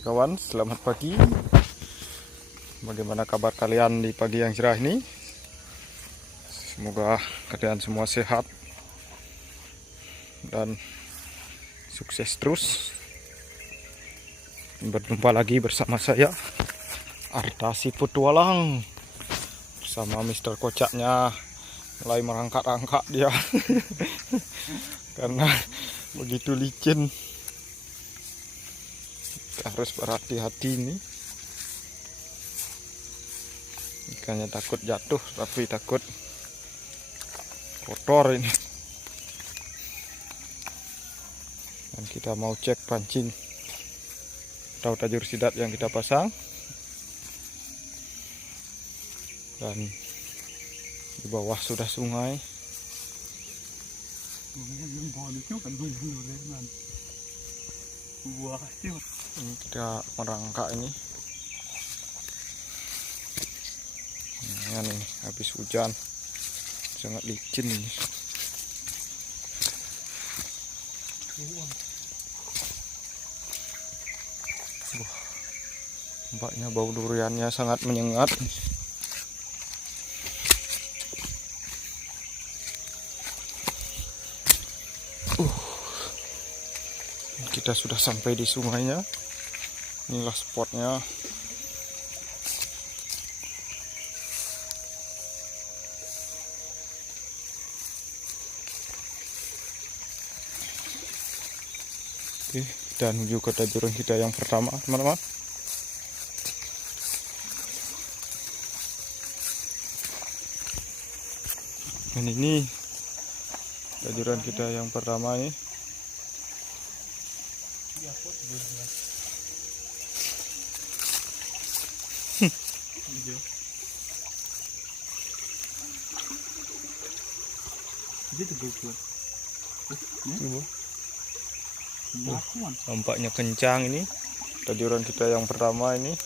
Oke kawan, selamat pagi. Bagaimana kabar kalian di pagi yang cerah ini? Semoga kalian semua sehat dan sukses terus. Berjumpa lagi bersama saya, Artasi Petualang, bersama Mr. Kocaknya. Mulai merangkak-rangkak dia karena begitu licin. Kita harus berhati-hati ini. Ikannya takut jatuh, tapi takut kotor ini. Dan kita mau cek pancing atau tajur sidat yang kita pasang. Dan di bawah sudah sungai. Ini kita merangkak ini. Ini habis hujan, sangat licin ini. Nampaknya bau duriannya sangat menyengat. Kita sudah sampai di sungainya. Inilah spotnya. Oke, dan menuju ke tajuran kita yang pertama, teman-teman. Dan ini tajuran kita yang pertama ini. Nampaknya kencang ini tajuran kita yang pertama ini.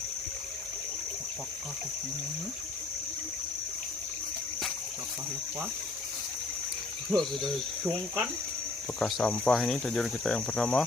Apakah kesini? Apakah lepas? Sudah sungkan. Bekas sampah ini tajuran kita yang pertama.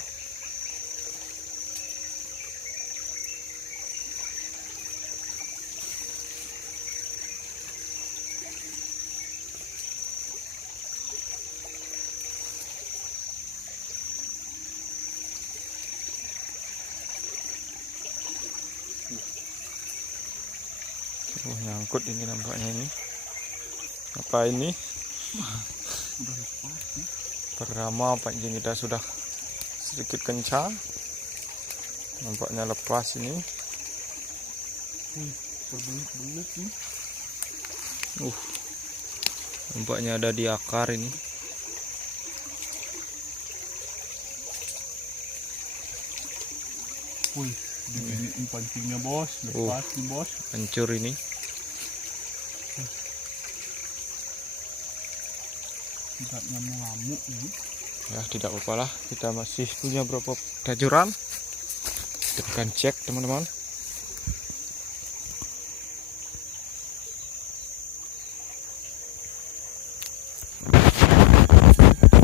Nyangkut ini nampaknya ini. Apa ini? Pertama pancing kita sudah sedikit kencang. Nampaknya lepas ini. Berbelit-belit nih. Nampaknya ada di akar ini. Wih, di pancingnya bos, lepas nih bos. Hancur ini. Tidaknya mengamuk ini. Ya tidak apa-apa lah, kita masih punya berapa tajuran. Kita akan cek teman-teman.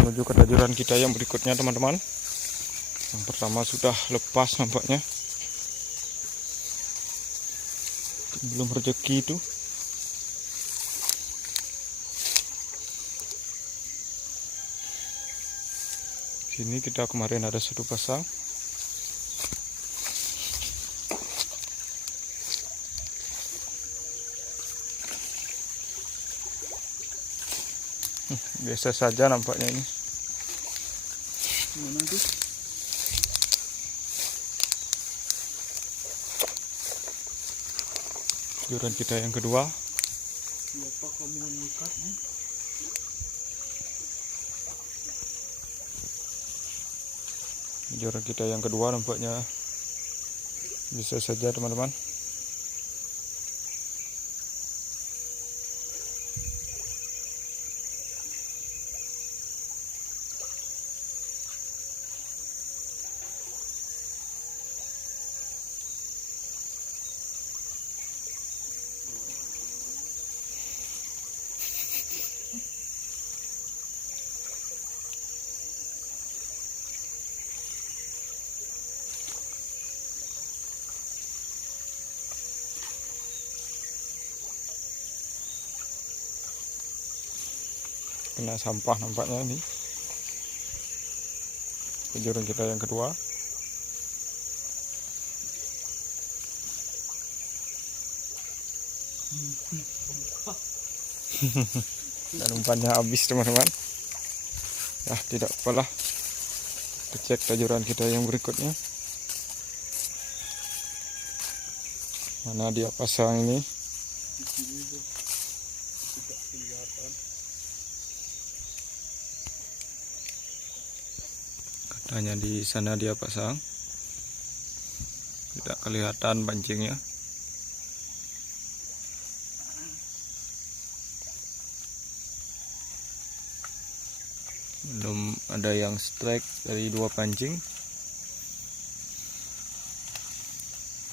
Menuju ke tajuran kita yang berikutnya teman-teman. Yang pertama sudah lepas nampaknya. Belum rezeki itu. Sini kita kemarin ada satu pasang. Biasa saja nampaknya ini. Mana tuh? Tajuran kita yang kedua. Siapa kamu mengikatnya? Tajuran kita yang kedua nampaknya bisa saja teman-teman. kena sampah nampaknya ini. Kejuran kita yang kedua. Dan umpannya habis teman-teman. Ya tidak apalah. Kita cek tajuran kita yang berikutnya. Mana dia pasang ini? Di sini bos, tidak kelihatan. Katanya di sana dia pasang. Tidak kelihatan pancingnya. Belum ada yang strike dari 2 pancing.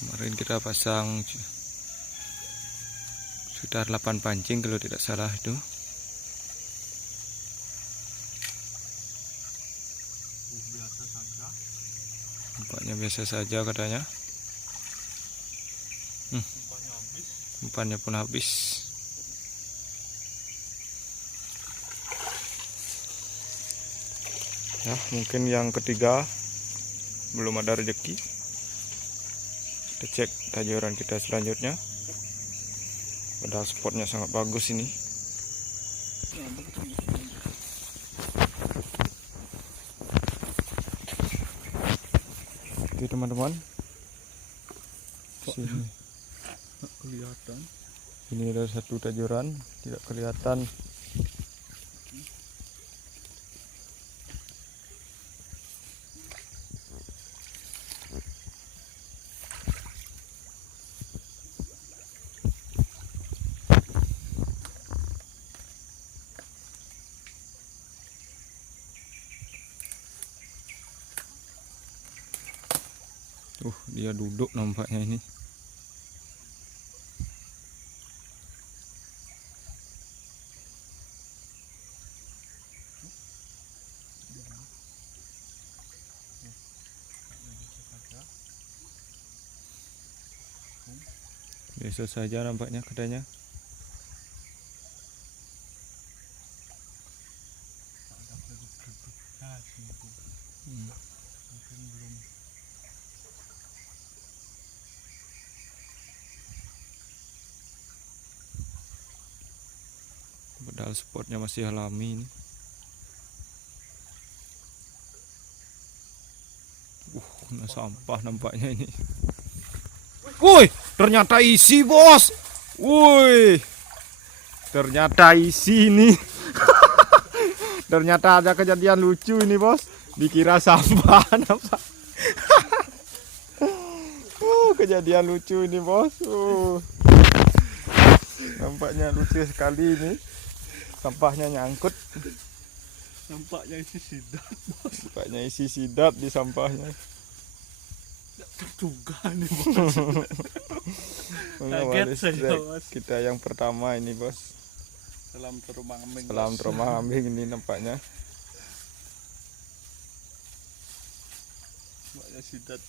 Kemarin kita pasang sekitar 8 pancing kalau tidak salah itu. Biasa saja. Nampaknya biasa saja katanya. Umpannya habis. Umpannya pun habis. Ya, mungkin yang ketiga belum ada rezeki. Kita cek tajuran kita selanjutnya. Padahal spotnya sangat bagus ini. Oke teman-teman. Sini. Nggak kelihatan. Ini ada satu tajuran, tidak kelihatan. Dia duduk nampaknya ini. Biasa saja nampaknya katanya. Ada kedut-kedutnya sini. Mungkin belum. Padahal spotnya masih alami ini. Kena sampah nampaknya ini. Woi, ternyata isi bos. Woi, ternyata isi ini. Ternyata ada kejadian lucu ini bos. Dikira sampah nampak. Kejadian lucu ini bos. Nampaknya lucu sekali ini. Sampahnya nyangkut. Nampaknya isi sidat bos. Nampaknya isi sidat di sampahnya. Terduga nih bos. Kaget saya bos. Kita yang pertama ini bos. Salam terumah ambing. Salam terumah ambing ini nampaknya. Nampaknya sidat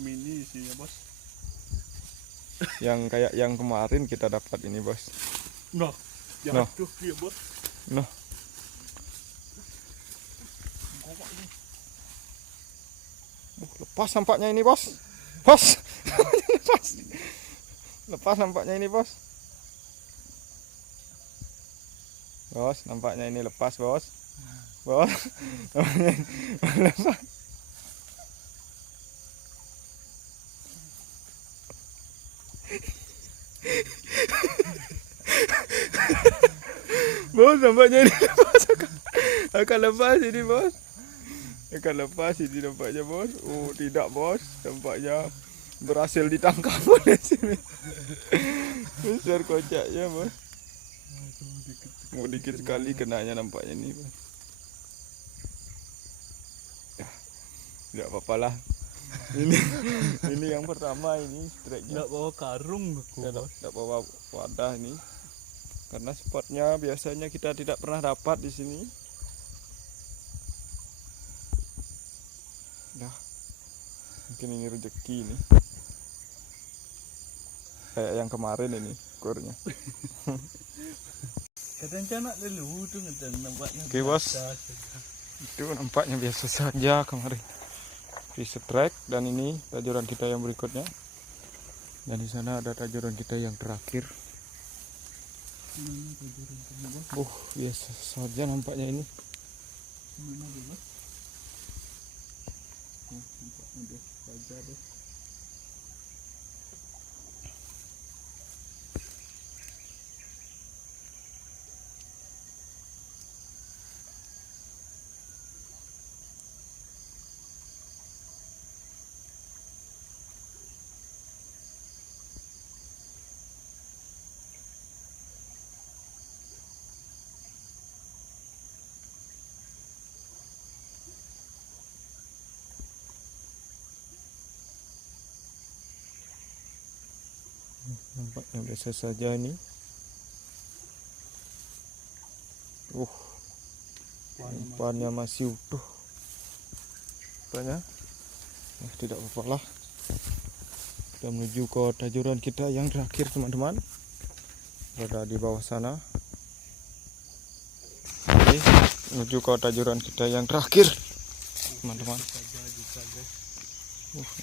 mini isinya bos. Yang kayak yang kemarin kita dapat ini bos. Nah, Noh. jatuh dia bos. Noh. Lepas nampaknya ini bos. Bos. Lepas. Lepas nampaknya ini bos. Bos, nampaknya ini lepas bos. Bos. Lepas. Bos, nampaknya ini lepas. Akan lepas ini bos. Akan lepas ini nampaknya bos. Oh tidak bos. Nampaknya berhasil ditangkap oleh sini. Besar kocaknya bos. Dikit sekali kenanya nampaknya ini bos. Ya, tidak apa-apalah. Ini yang pertama ini strike-nya. Nggak bawa karung aku bos. Tidak bawa wadah ini. Karena spotnya biasanya kita tidak pernah dapat di sini. Nah, mungkin ini rezeki ini. Kayak yang kemarin ini kurnya. Kadang canak dulu tuh ngedang nampaknya. Oke, Bos. Itu nampaknya biasa saja kemarin. Fish strike, dan ini tajuran kita yang berikutnya. Dan di sana ada tajuran kita yang terakhir. Biasa saja nampaknya ini. Mana dia, Bos? Nampaknya biasa saja deh. Nampaknya biasa saja ini. Umpannya masih utuh. Nampaknya tidak apa-apa lah. Kita menuju ke tajuran kita yang terakhir, teman-teman. Berada di bawah sana. Oke, menuju ke tajuran kita yang terakhir, teman-teman.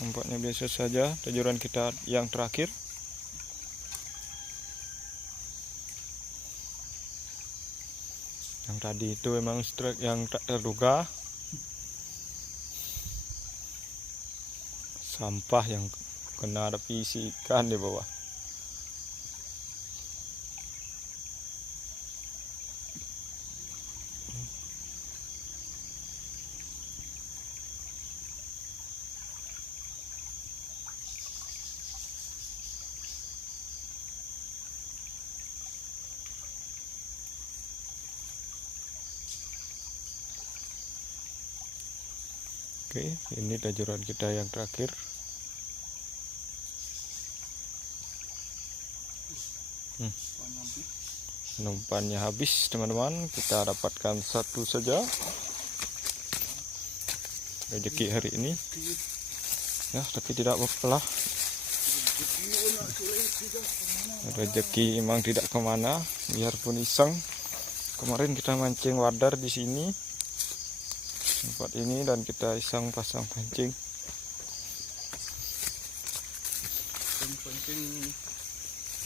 Nampaknya biasa saja tajuran kita yang terakhir. Yang tadi itu memang strike yang tak terduga. Sampah yang kena api isi ikan di bawah. Oke, ini tajuran kita yang terakhir. Umpannya habis, teman-teman. Kita dapatkan satu saja rezeki hari ini. Ya, tapi tidak apa-apa lah. Rezeki emang tidak kemana, biarpun iseng. Kemarin kita mancing wadar di sini, tempat ini, dan kita iseng pasang pancing. Pancing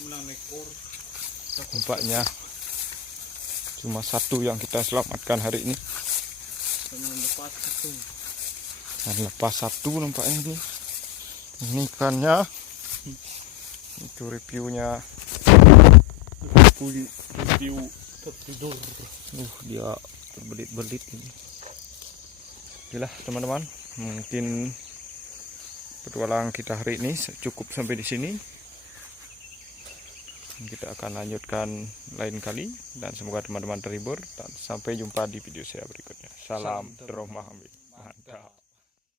menang ekor. Nampaknya cuma satu yang kita selamatkan hari ini. Dan lepas satu nampaknya ini. Ini ikannya. Itu reviewnya. Review tertidur. Dia berbelit-belit ini. Okelah, teman-teman, mungkin petualangan kita hari ini cukup sampai di sini. Kita akan lanjutkan lain kali, dan semoga teman-teman terhibur, dan sampai jumpa di video saya berikutnya. Salam Dromahami.